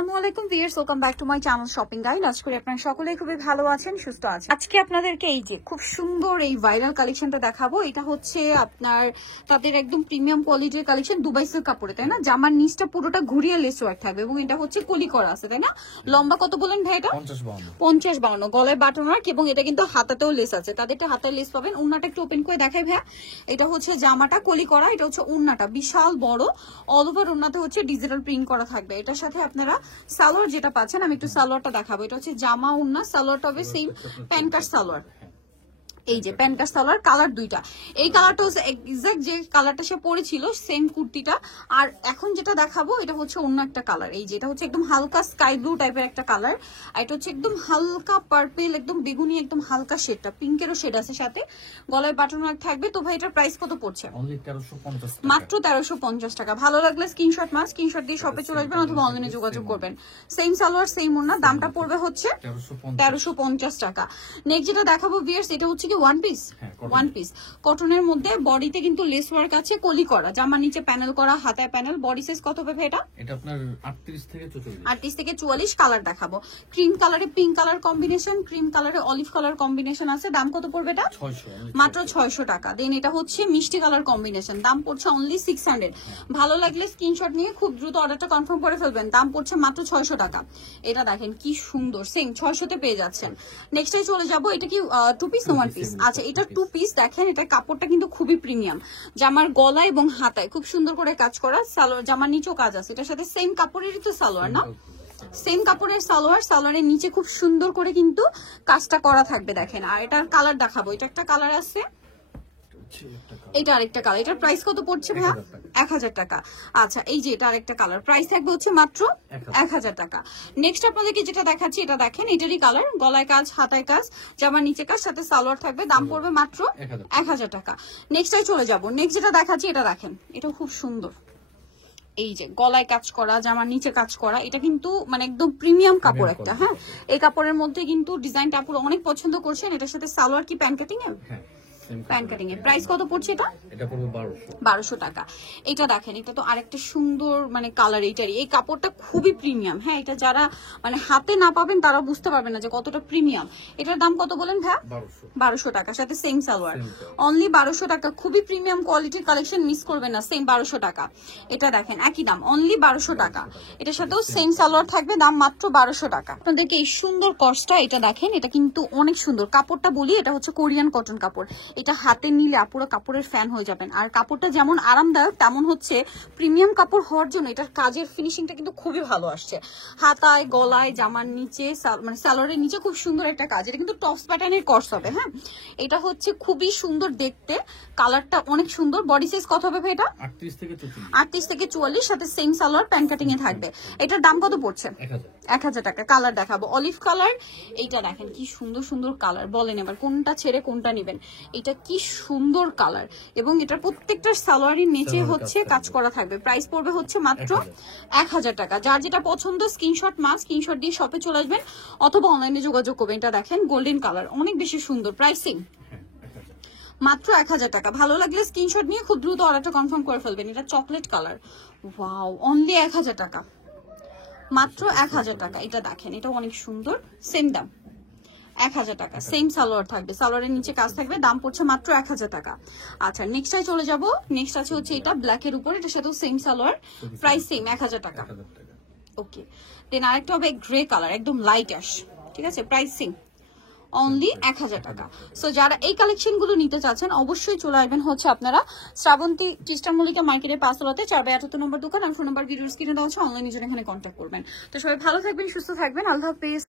আসসালামু viewers, welcome back to my channel shopping guide. আশা করি আপনারা সকলেই খুবই ভালো আছেন, সুস্থ আছেন। আজকে আপনাদেরকে এই যে খুব সুন্দর এই ভাইরাল কালেকশনটা দেখাবো। এটা হচ্ছে আপনার তাদের একদম প্রিমিয়াম কোয়ালিটির কালেকশন, দুবাই সিল্ক কাপড়ে, তাই না? জামার নিচটা পুরোটা ঘুরিয়ে লেস ওয়ার্ক থাকবে এবং এটা হচ্ছে কলি করা আছে, তাই না? লম্বা কত বলেন ভাই? এটা 50-52 গলায় বাটন ওয়ার্ক এবং এটা কিন্তু হাতাতেও লেস আছে। তাদেরটা হাতায় লেস পাবেন। উন্নাটা একটু ওপেন করে দেখাই ভাই। এটা হচ্ছে জামাটা কলি করা, এটা হচ্ছে উন্নাটা বিশাল বড়, অল ওভার উন্নাতে হচ্ছে ডিজিটাল প্রিন্ট করা থাকবে। এটার সাথে আপনারা সালোয়ার যেটা পাচ্ছেন, আমি একটু সালোয়ারটা দেখাবো। এটা হচ্ছে জামা উন্না, সালোয়ারটা হবে সেম প্যান্ট সালোয়ার। এই যে প্যান্ট সালোয়ার, কালার দুইটা। এই কালারটা হচ্ছে এক্সাক্ট যে কালারটা সে পরেছিল সেম কুর্তিটা। আর এখন যেটা দেখাবো এটা হচ্ছে অন্য একটা কালার। এই যে এটা হচ্ছে একদম হালকা স্কাই ব্লু টাইপের একটা কালার, আর এটা হচ্ছে একদম হালকা পার্পল, একদম বেগুনি, একদম হালকা শেডটা, পিঙ্কেরও শেড আছে সাথে, গলায় বাটন ওয়ার্ক থাকবে। তো ভাই এটার প্রাইস কত পড়ছে? মাত্র 1350 টাকা। ভালো লাগলে স্ক্রিনশট দিয়ে শপে চলে আসবেন অথবা অনলাইনে যোগাযোগ করবেন। সেম সালোয়ার সেম ওন্না, দামটা পড়বে হচ্ছে 1350 টাকা। নেক্সট যেটা দেখাবো ভিউয়ার্স, এটা হচ্ছে কি ওয়ান পিস কটনের মধ্যে, বডিতে কিন্তু লেস ওয়ার্ক আছে, কলি করা, জামার নিচে প্যানেল করা, হাতায় প্যানেল। বডি সাইজ কত হবে এটা? এটা আপনার 38 থেকে 44 কালার দেখাবো। ক্রিম কালারে পিঙ্ক কালার কম্বিনেশন, ক্রিম কালারে অলিভ কালার কম্বিনেশন আছে। দাম কত পড়বে এটা? 600, মাত্র 600 টাকা। দেন এটা হচ্ছে মিষ্টি কালার কম্বিনেশন, দাম পড়ছে অনলি 600। ভালো লাগলে স্ক্রিনশট নিয়ে খুব দ্রুত অর্ডারটা কনফার্ম করে ফেলবেন। দাম পড়ছে মাত্র 600 টাকা। এটা দেখেন কি সুন্দর, সেম 600 তে পেয়ে যাচ্ছেন। নেক্সটে চলে যাব। এটা কি টু পিস না ওয়ান পিস? আচ্ছা, এটা টু পিস। দেখেন এটা কাপড়টা কিন্তু খুবই প্রিমিয়াম, জামার গলা এবং হাতায় খুব সুন্দর করে কাজ করা, সালোয়ার জামার নিচেও কাজ আছে। এটার সাথে সেম কাপড়েরই তো সালোয়ার না? সেম কাপড়ের সালোয়ার, সালোয়ারের নিচে খুব সুন্দর করে কিন্তু কাজটা করা থাকবে। দেখেন, আর এটার কালার দেখাবো। এটা একটা কালার আছে, এটা আরেকটা কালার। এটার প্রাইস কত পড়ছে ভাইয়া? 1000 টাকা। আচ্ছা, এই যে এটা আরেকটা কালার, প্রাইস থাকবে হচ্ছে মাত্র 1000 টাকা। নেক্সট আপনাদেরকে যেটা দেখাচ্ছি, এটা দেখেন, এটারই কালার, গলায় কাজ, হাতায় কাজ, জামার নিচে কাজ, সাথে সালোয়ার থাকবে। দাম পড়বে মাত্র 1000 টাকা। নেক্সটটাই চলে যাব। নেক্সট যেটা দেখাচ্ছি, এটা দেখেন, এটা খুব সুন্দর। এই যে গলায় কাজ করা, জামার নিচে কাজ করা, এটা কিন্তু মানে একদম প্রিমিয়াম কাপড় একটা। হ্যাঁ, এই কাপড়ের মধ্যে কিন্তু ডিজাইনটা আপুরা অনেক পছন্দ করছেন। এটার সাথে সালোয়ার কি প্যান্ট কাটিং এর? প্যান্ট কাটিং এর। প্রাইস কত পড়ছে এটা? এটা পড়বে 1200 টাকা। এটা দেখেন, এটা তো আরেকটা সুন্দর মানে কালার। এইটারই এই কাপড়টা খুবই প্রিমিয়াম। হ্যাঁ, এটা যারা মানে হাতে না পাবেন তারা বুঝতে পারবেন না যে কতটা প্রিমিয়াম। এটার দাম কত বলেন ভাই? 1200 টাকা, সাথে সেম সালোয়ার, অনলি 1200 টাকা। খুবই প্রিমিয়াম কোয়ালিটির কালেকশন, মিস করবেন না। সেম 1200 টাকা। এটা দেখেন একই দাম, অনলি 1200 টাকা। এটার সাথেও সেম সালোয়ার থাকবে, দাম মাত্র 1200 টাকা। আপনাদেরকে এই সুন্দর কসটা, এটা দেখেন, এটা কিন্তু অনেক সুন্দর কাপড়টা। বলি এটা হচ্ছে কোরিয়ান কটন কাপড়। এটা হাতে নিলে আপুরা কাপড়ের ফ্যান হয়ে যাবেন। আর কাপড়টা যেমন আরামদায়ক তেমন হচ্ছে প্রিমিয়াম কাপড় হওয়ার জন্য এটার কাজের ফিনিশিংটা কিন্তু খুবই ভালো আসছে। হাতায়, গলায়, জামার নিচে, মানে সালোয়ারের নিচে খুব সুন্দর একটা কাজ। এটা কিন্তু টপস প্যাটার্নের কস হবে। হ্যাঁ, এটা হচ্ছে খুবই সুন্দর দেখতে, কালারটা অনেক সুন্দর। বডি সাইজ কত হবে এটা? 38 থেকে 44, সাথে সেম সালোয়ার, প্যান্ট কাটিং এ থাকবে। এটার দাম কত পড়ছে? 1000 টাকা। কালার দেখাবো, অলিভ কালার। এইটা দেখেন কি সুন্দর সুন্দর কালার। বলেন এবার কোনটা ছেড়ে কোনটা নেবেন। এটা কি সুন্দর কালার, এবং এটার প্রত্যেকটা সালোয়ারের নিচে হচ্ছে কাজ করা থাকবে। প্রাইস পড়বে হচ্ছে মাত্র 1000 টাকা। যার যেটা পছন্দ স্ক্রিনশট দিয়ে শপে চলে আসবেন অথবা অনলাইনে যোগাযোগ করবেন। এটা দেখেন গোল্ডেন কালার, অনেক বেশি সুন্দর। প্রাইসিং মাত্র 1000 টাকা। ভালো লাগলে স্ক্রিনশট নিয়ে খুব দ্রুত অর্ডারটা কনফার্ম করে ফেলবেন। এটা চকলেট কালার, ওয়াও, অনলি 1000 টাকা, মাত্র 1000 টাকা। এটা দেখেন, এটা অনেক সুন্দর, সেম দাম 1000 টাকা। সেম সালোয়ার থাকবে, সালোয়ারের নিচে কাজ থাকবে। দাম পড়ছে মাত্র 1000 টাকা। আচ্ছা, নেক্সটটাই চলে যাব। নেক্সট আছে হচ্ছে এটা ব্ল্যাকের উপর, এটার সাথেও সেম সালোয়ার, প্রাইস সেম 1000 টাকা। ওকে, দেন আরেকটা হবে গ্রে কালার, একদম লাইট অ্যাশ। ঠিক আছে, প্রাইস সেম, অনলি 1000 টাকা। সো যারা এই কালেকশন গুলো নিতে চাচ্ছেন অবশ্যই চলে আসবেন হচ্ছে আপনারা শ্রাবন্তী খ্রিস্টান মল্লিকা মার্কেটের 5তলাতে 4/78 নম্বর দোকান। আর ফোন নাম্বার ভিডিওর স্ক্রিনে দেওয়া হচ্ছে, অনলাইনে জন্য এখানে কন্ট্যাক্ট করবেন। তো সবাই ভালো থাকবেন, সুস্থ থাকবেন, আল্লাহ হাফেজ।